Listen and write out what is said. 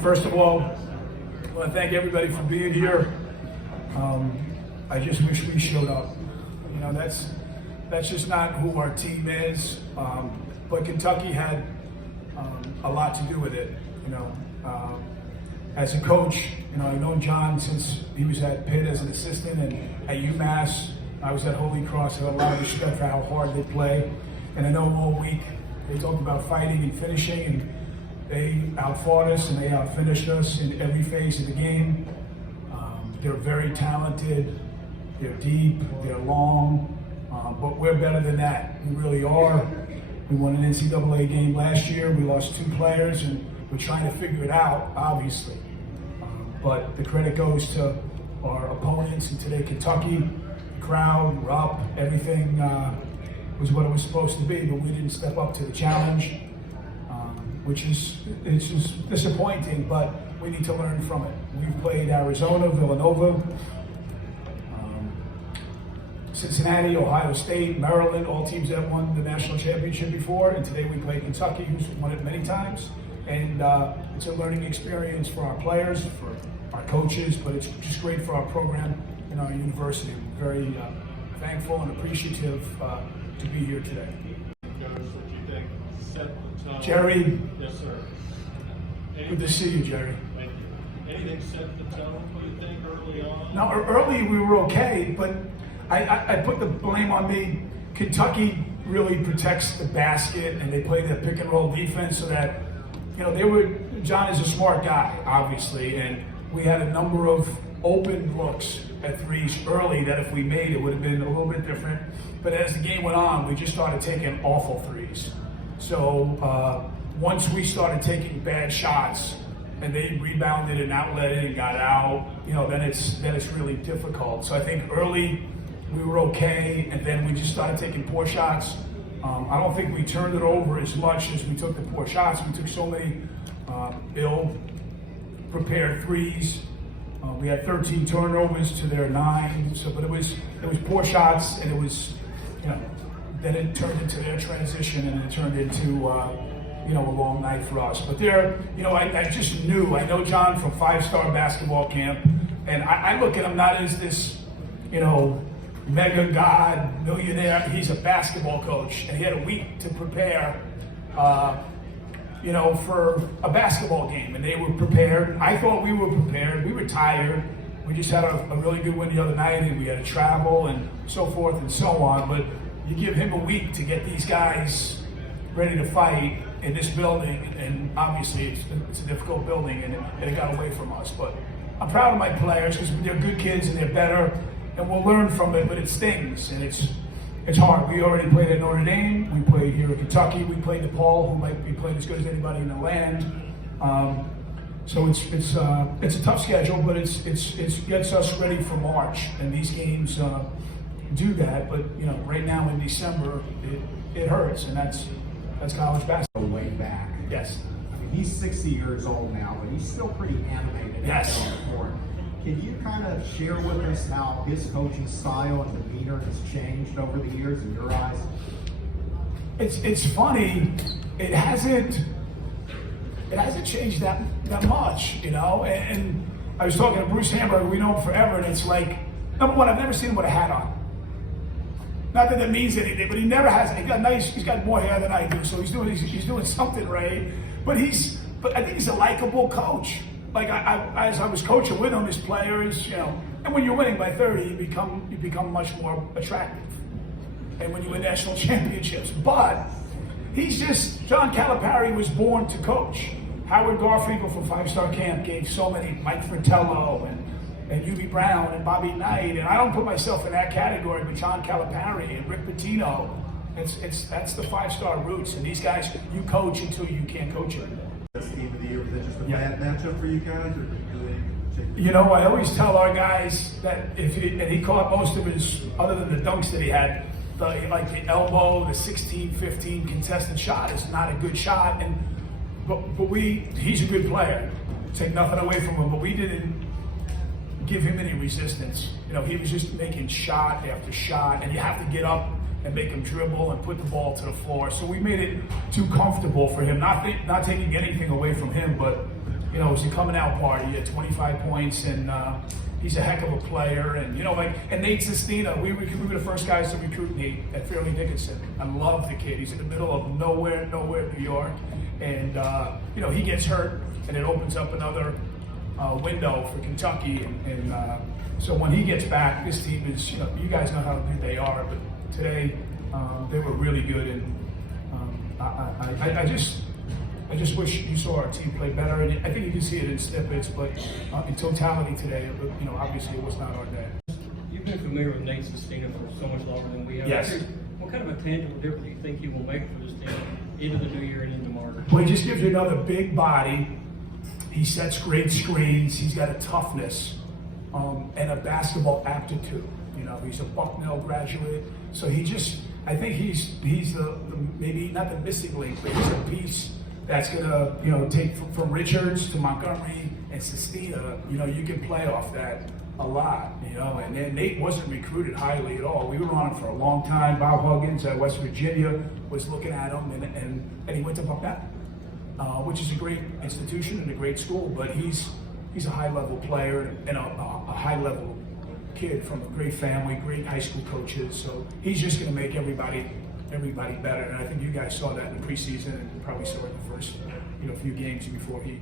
First of all, I want to thank everybody for being here. I just wish we showed up. You know, that's just not who our team is. But Kentucky had a lot to do with it. You know, as a coach, you know, I've known John since he was at Pitt as an assistant, and at UMass, I was at Holy Cross. I have a lot of respect for how hard they play, and I know all week they talked about fighting and finishing, and they outfought us and they outfinished us in every phase of the game. They're very talented, they're deep, they're long, but we're better than that. We really are. We won an NCAA game last year. We lost 2 players, and we're trying to figure it out, obviously. But the credit goes to our opponents, and today Kentucky, the crowd, we're up, everything was what it was supposed to be, but we didn't step up to the challenge. Which is, it's just disappointing, but we need to learn from it. We've played Arizona, Villanova, Cincinnati, Ohio State, Maryland, all teams that won the national championship before, and today we play Kentucky, who's won it many times. And it's a learning experience for our players, for our coaches, but it's just great for our program and our university. I'm very thankful and appreciative to be here today. Jerry. Yes, sir. Good to see you, Jerry. Thank you. Anything set the tone, do you think, early on? No, early we were okay, but I put the blame on me. Kentucky really protects the basket, and they play that pick and roll defense so that, you know, John is a smart guy, obviously, and we had a number of open looks at threes early that if we made it would have been a little bit different. But as the game went on, we just started taking awful threes. So once we started taking bad shots and they rebounded and outlet it and got out, you know, then it's really difficult. So I think early we were okay, and then we just started taking poor shots. I don't think we turned it over as much as we took the poor shots. We took so many ill-prepared threes. We had 13 turnovers to their 9. So, but it was poor shots, and it was, you know. Then it turned into their transition, and it turned into, you know, a long night for us. But there, you know, I just knew. I know John from 5-star basketball camp, and I look at him not as this, you know, mega god, millionaire. He's a basketball coach, and he had a week to prepare, you know, for a basketball game, and they were prepared. I thought we were prepared. We were tired. We just had a really good win the other night, and we had to travel and so forth and so on. But you give him a week to get these guys ready to fight in this building, and obviously it's a difficult building, and it got away from us. But I'm proud of my players because they're good kids and they're better, and we'll learn from it. But it stings, and it's hard. We already played at Notre Dame. We played here at Kentucky. We played DePaul, who might be playing as good as anybody in the land. So it's a tough schedule, but it gets us ready for March, and these games do that. But you know, right now in December, it hurts, and that's college basketball. Way back. Yes. I mean, he's 60 years old now, but he's still pretty animated. Yes. On the court. Can you kind of share with us how his coaching style and demeanor has changed over the years in your eyes? It's funny. It hasn't changed that much, you know. And I was talking to Bruce Hamburger. We know him forever, and it's like, number one, I've never seen him with a hat on. Not that that means anything, but he never has. He's got more hair than I do, so he's doing something right. But I think he's a likable coach. Like as I was coaching with him, his players, you know, and when you're winning by 30, you become much more attractive. And when you win national championships, but John Calipari was born to coach. Howard Garfinkel from 5-Star Camp gave so many, Mike Fratello and Hubie Brown and Bobby Knight, and I don't put myself in that category, but John Calipari and Rick Pitino, that's the 5-star roots, and these guys, you coach until you can't coach anymore. Best team of the year, was that just a bad matchup for you guys, or you know, I always tell our guys that and he caught most of his, other than the dunks that he had, like the elbow, the 16-15 contested shot is not a good shot, but he's a good player. Take nothing away from him, but we didn't give him any resistance. You know, he was just making shot after shot, and you have to get up and make him dribble and put the ball to the floor. So we made it too comfortable for him, not taking anything away from him, but you know, it was a coming out party. He had 25 points, and he's a heck of a player. And you know, like, and Nate Sestina, we were the first guys to recruit Nate at Fairleigh Dickinson. I love the kid. He's in the middle of nowhere, New York, and you know, he gets hurt, and it opens up another window for Kentucky. And so when he gets back, this team is, you know, you guys know how good they are, but today they were really good, and I just wish you saw our team play better. And I think you can see it in snippets, but in totality today, you know, obviously it was not our day. You've been familiar with Nate Sestina for so much longer than we have. Yes. What kind of a tangible difference do you think he will make for this team into the new year and into March? Well, he just gives you another big body. He sets great screens. He's got a toughness and a basketball aptitude. You know, he's a Bucknell graduate, so I think he's the maybe not the missing link, but he's a piece that's gonna, you know, take from Richards to Montgomery and Sestina. You know, you can play off that a lot. You know, and then Nate wasn't recruited highly at all. We were on him for a long time. Bob Huggins at West Virginia was looking at him, and he went to Bucknell, which is a great institution and a great school. But he's a high level player and a high level kid from a great family, great high school coaches. So he's just going to make everybody better. And I think you guys saw that in the preseason, and probably saw it in the first, you know, few games before he